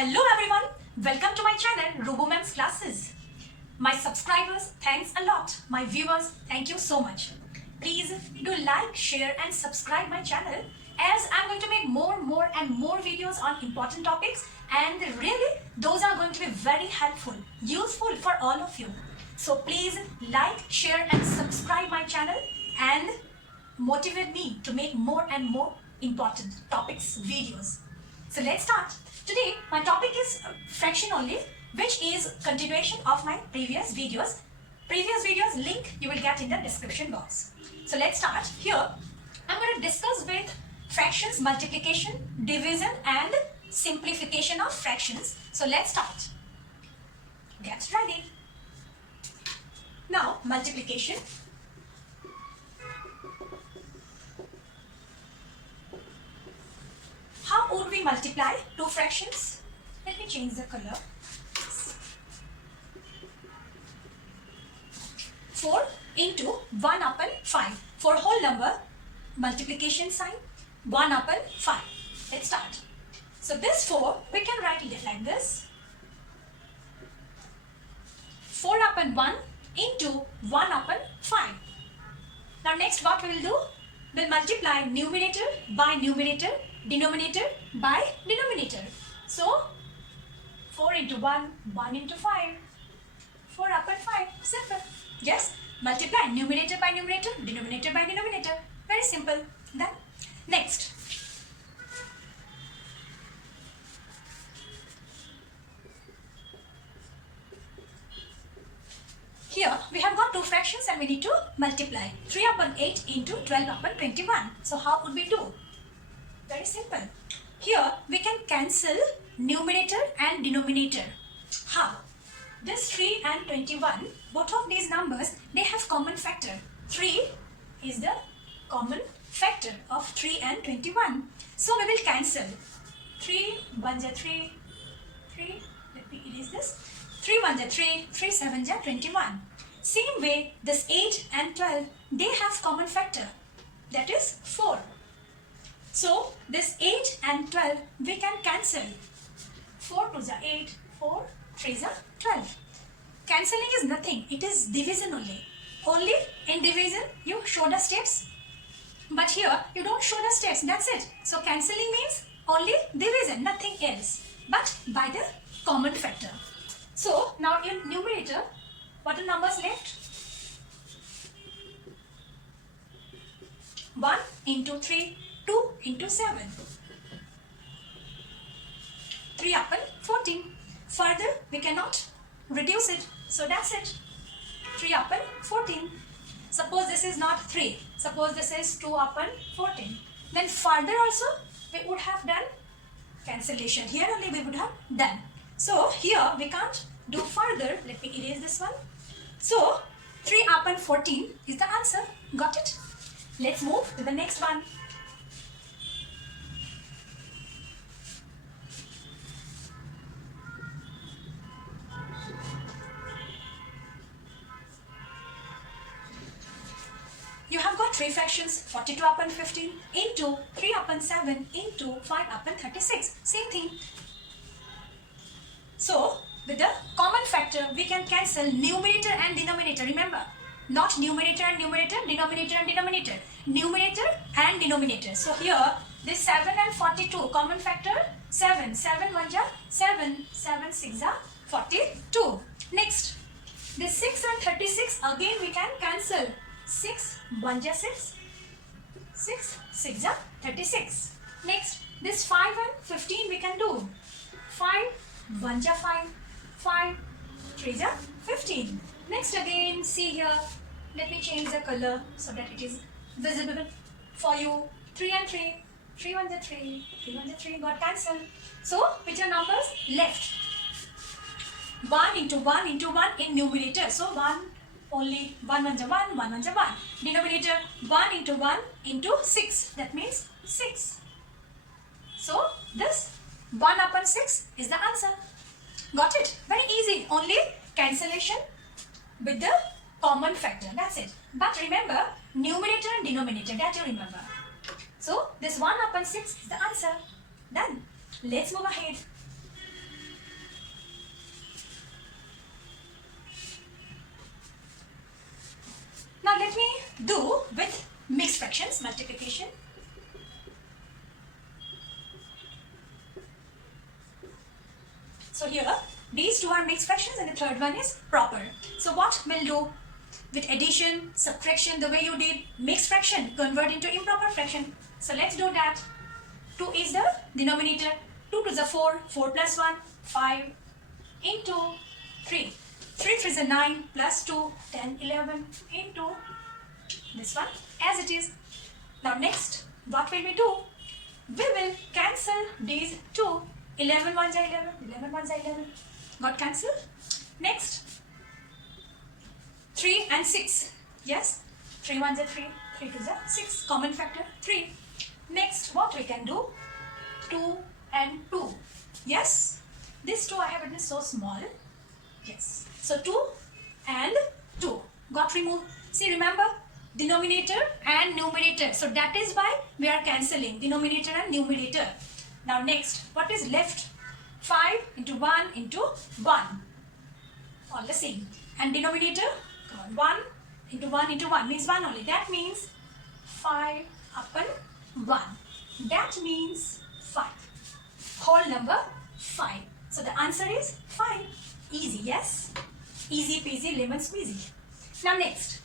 Hello everyone, welcome to my channel RoboMam's Classes. My subscribers, thanks a lot. My viewers, thank you so much. Please do like, share and subscribe my channel as I'm going to make more and more videos on important topics, and really those are going to be very helpful, useful for all of you. So please like, share and subscribe my channel and motivate me to make more and more important topics videos. So let's start. Today my topic is fraction only, which is continuation of my previous videos. Previous videos link you will get in the description box. So let's start. Here I'm going to discuss with fractions, multiplication, division and simplification of fractions. So let's start. Get ready. Now multiplication. How would we multiply two fractions? Let me change the color. 4 into 1 upon 5. For whole number, multiplication sign 1 upon 5. Let's start. So this 4, we can write it like this. 4 upon 1 into 1 upon 5. Now next what we will do? We'll multiply numerator by numerator, denominator by denominator. So 4 into 1, 1 into 5, 4 upon 5, simple. Yes, multiply numerator by numerator, denominator by denominator. Very simple. Then next. Here we have got two fractions and we need to multiply 3 upon 8 into 12 upon 21. So how would we do? Very simple. Here we can cancel numerator and denominator. How? This 3 and 21, both of these numbers, they have common factor. 3 is the common factor of 3 and 21. So we will cancel. 3 1 ja 3, 3, let me erase this. 3 1 ja 3, 3 7 ja 21. Same way, this 8 and 12, they have common factor. That is 4. So this 8 and 12, we can cancel. 4 2 ja 8, 4 3 ja 12. Cancelling is nothing, it is division only. Only in division you show the steps, but here you don't show the steps, that's it. So cancelling means only division, nothing else, but by the common factor. So now in numerator, what are numbers left? 1 into 3, 2 into 7. 3 upon 14. Further, we cannot reduce it. So that's it. 3 upon 14. Suppose this is not 3. Suppose this is 2 upon 14. Then further also, we would have done cancellation. Here only we would have done. So here we can't do further. Let me erase this one. So 3 upon 14 is the answer. Got it? Let's move to the next one. You have got three fractions, 42 upon 15 into 3 upon 7 into 5 upon 36. Same thing. So, with the common factor, we can cancel numerator and denominator. Remember, not numerator and numerator, denominator and denominator. Numerator and denominator. So here, this 7 and 42, common factor, 7. 7 1 ja 7, 7 6 ja 42. Next, this 6 and 36, again we can cancel. 6 1 ja 6, 6 6 ja 36. Next, this 5 and 15 we can do. 5 1 ja 5, 5 3 ja 15. Next again, see here, let me change the color so that it is visible for you. 3 and 3, 3 1 ja 3, 3 1 ja 3 got cancelled. So which are numbers left? 1 into 1 into 1 in numerator. So 1 only 1 1 ja 1, 1 1 ja 1. Denominator 1 into 1 into 6. That means 6. So this 1 upon 6 is the answer. Got it? Very easy. Only cancellation with the common factor. That's it. But remember, numerator and denominator, that you remember. So this 1 upon 6 is the answer. Done. Let's move ahead. do with mixed fractions multiplication. So here, these two are mixed fractions and the third one is proper. So what we'll do with addition, subtraction, the way you did mixed fraction, convert into improper fraction. So let's do that. 2 is the denominator. 2 to the 4, 4 plus 1, 5 into 3. 3 3 is a 9 plus 2, 10, 11 into this one as it is. Now next, what will we do? We will cancel these two. 11 ones are 11, 11 ones are 11. Got cancelled? Next, 3 and 6. Yes, 3 ones are 3, 3 twos are 6. Common factor 3. Next, what we can do? 2 and 2. Yes, this 2 I have written so small. Yes, so 2 and 2 got removed. See, remember, denominator and numerator. So that is why we are cancelling denominator and numerator. Now next, what is left? 5 into 1 into 1. All the same. And denominator, 1 into 1 into 1 means 1 only. That means 5 upon 1. That means 5. Whole number 5. So the answer is 5. Easy, yes? Easy peasy lemon squeezy. Now next.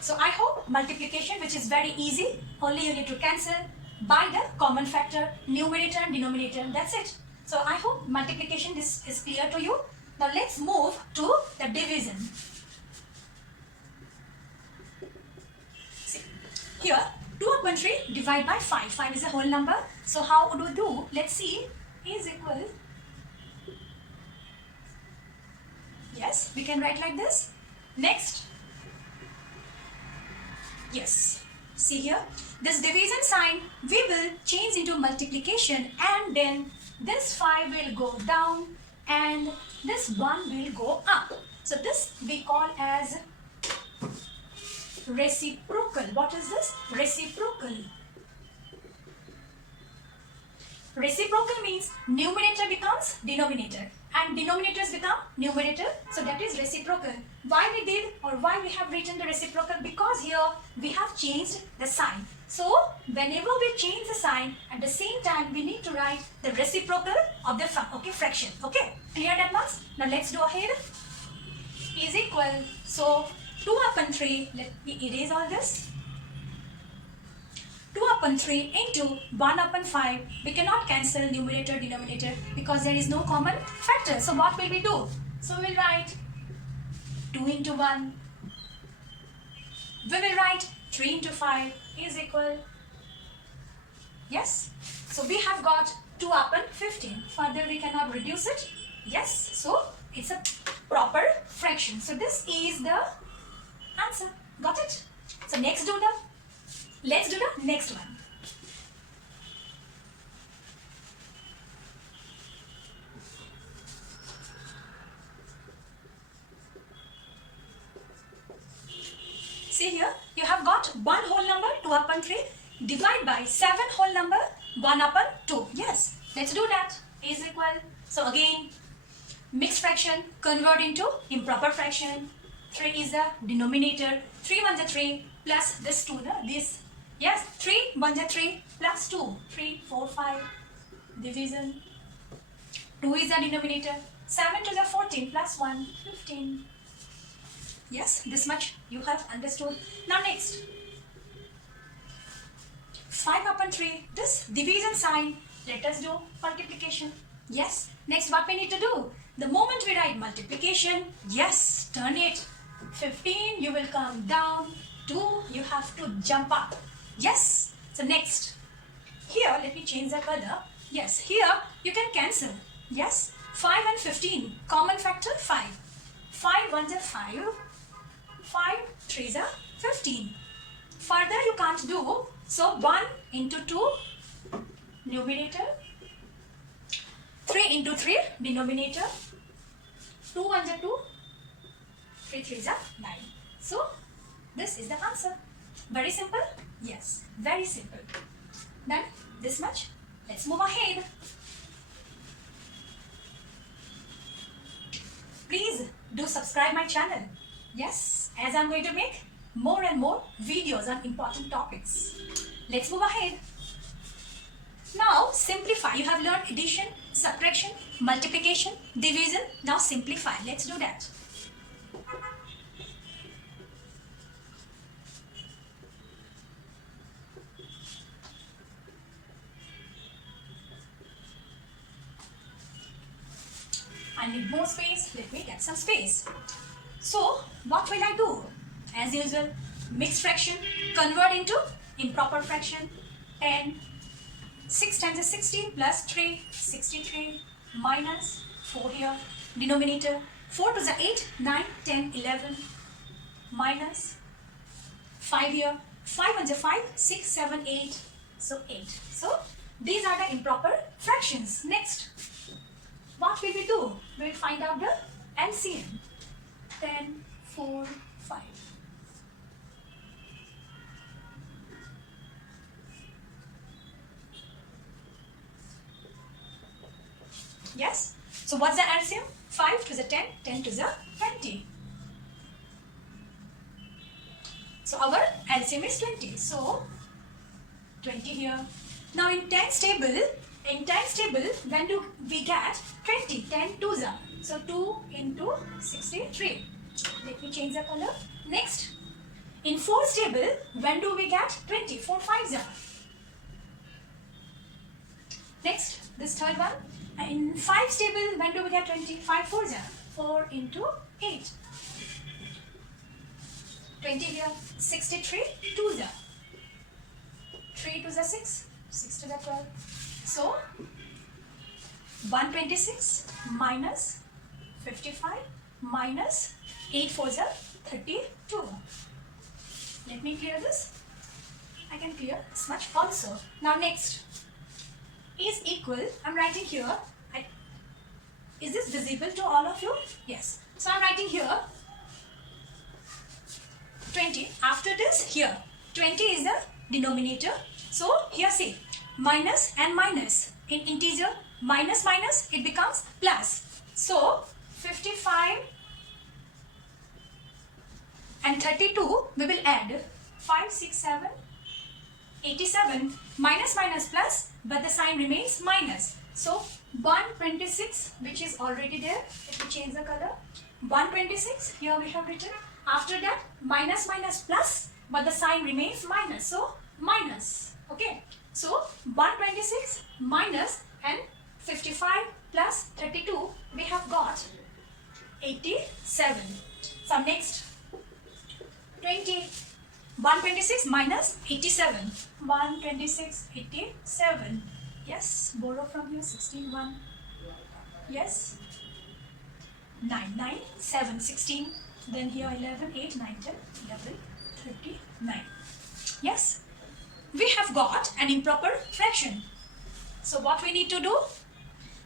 So I hope multiplication, which is very easy, only you need to cancel by the common factor, numerator and denominator. That's it. So I hope multiplication this is clear to you. Now let's move to the division. See, here 2 upon 3 divide by 5. 5 is a whole number. So how would we do? Let's see. Is equal. Yes, we can write like this. Next. Yes, see here, this division sign we will change into multiplication, and then this 5 will go down and this 1 will go up. So this we call as reciprocal. What is this? Reciprocal. Reciprocal means numerator becomes denominator and denominators become numerator. So that is reciprocal. Why we did or why we have written the reciprocal? Because here we have changed the sign. So whenever we change the sign, at the same time we need to write the reciprocal of the fraction. Okay, clear that much? Now let's do ahead. Is equal. So 2 upon 3, let me erase all this. 2 upon 3 into 1 upon 5. We cannot cancel numerator, denominator because there is no common factor. So what will we do? So we will write 2 into 1. We will write 3 into 5 is equal. Yes. So we have got 2 upon 15. Further we cannot reduce it. Yes. So it's a proper fraction. So this is the answer. Got it? So let's do the next one. See here, you have got 1 whole number, 2 upon 3, divide by 7 whole number, 1 upon 2. Yes, let's do that. Is equal. So again, mixed fraction, convert into improper fraction. 3 is the denominator. 3 ones are 3 plus this 2, this. Yes, 3 ones are 3 plus 2. 3, 4, 5. Division. 2 is the denominator. 7 to the 14 plus 1, 15. Yes, this much you have understood. Now next. 5 upon 3. This division sign. Let us do multiplication. Yes. Next, what we need to do? The moment we write multiplication, yes, turn it. 15, you will come down. 2, you have to jump up. Yes. So next. Here, let me change the color. Yes, here you can cancel. Yes. 5 and 15. Common factor 5. 5 ones are 5. 5 threes are 15. Further you can't do. So 1 into 2. Numerator. 3 into 3. Denominator. 2 ones are 2. 3 threes are 9. So this is the answer. Very simple? Yes, very simple. Done? This much? Let's move ahead. Please do subscribe my channel. Yes, as I'm going to make more and more videos on important topics. Let's move ahead. Now simplify. You have learned addition, subtraction, multiplication, division. Now simplify. Let's do that. I need more space. Let me get some space. So what will I do? As usual, mixed fraction, convert into improper fraction. 10, 6 times 16 plus 3, 63 minus 4 here, denominator 4 to the 8, 9, 10, 11 minus 5 here, 5 on the 5, 6, 7, 8, so 8. So these are the improper fractions. Next, what will we do? We will find out the LCM. 10, 4, 5. Yes? So what's the LCM? 5 to the 10, 10 to the 20. So our LCM is 20. So 20 here. Now in tens table, when do we get 20? 10 to the. So 2 into 63. Let me change the color. Next, in fours table, when do we get 20? 4 5s are. Next, this third one. In fives table, when do we get 20? 5 4s are. 4 into 8. 20 here. 63 2s are. 3 to the 6. 6 to the 12. So 126 minus 55 minus 8 4s are 32. Let me clear this. I can clear this much also. Now next is equal. I'm writing here. Is this visible to all of you? Yes. So I'm writing here 20. After this here 20 is the denominator. So here see minus and minus. In integer minus minus it becomes plus. So 55 and 32 we will add 5 6 7 87 minus minus plus, but the sign remains minus. So 126 which is already there. Let me change the color. 126 here we have written. After that minus minus plus, but the sign remains minus. So minus. Okay. So 126 minus and 55 plus 32 we have got 87. So next 126 minus 87. 126 87. Yes, borrow from here 16 1. Yes. 9 9 7 16. Then here 11 8 9 10 11 39. Yes. We have got an improper fraction. So what we need to do?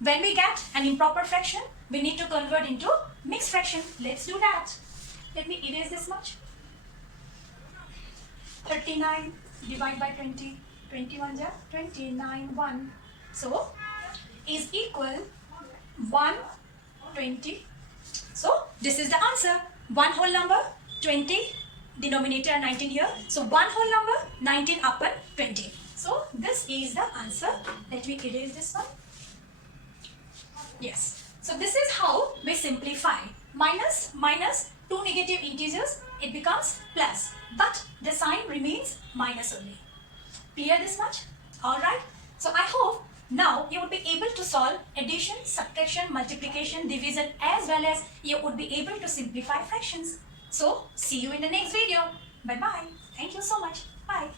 When we get an improper fraction, we need to convert into mixed fraction. Let's do that. Let me erase this much. 39 divided by 20. 21 ja 29 1. So is equal 120. So this is the answer. One whole number 20, denominator 19 here. So one whole number 19 upon 20. So this is the answer. Let me erase this one. Yes. So this is how we simplify. Minus minus two negative integers, it becomes plus, but the sign remains minus only. Clear this much? Alright. So I hope now you would be able to solve addition, subtraction, multiplication, division, as well as you would be able to simplify fractions. So see you in the next video. Bye bye. Thank you so much. Bye.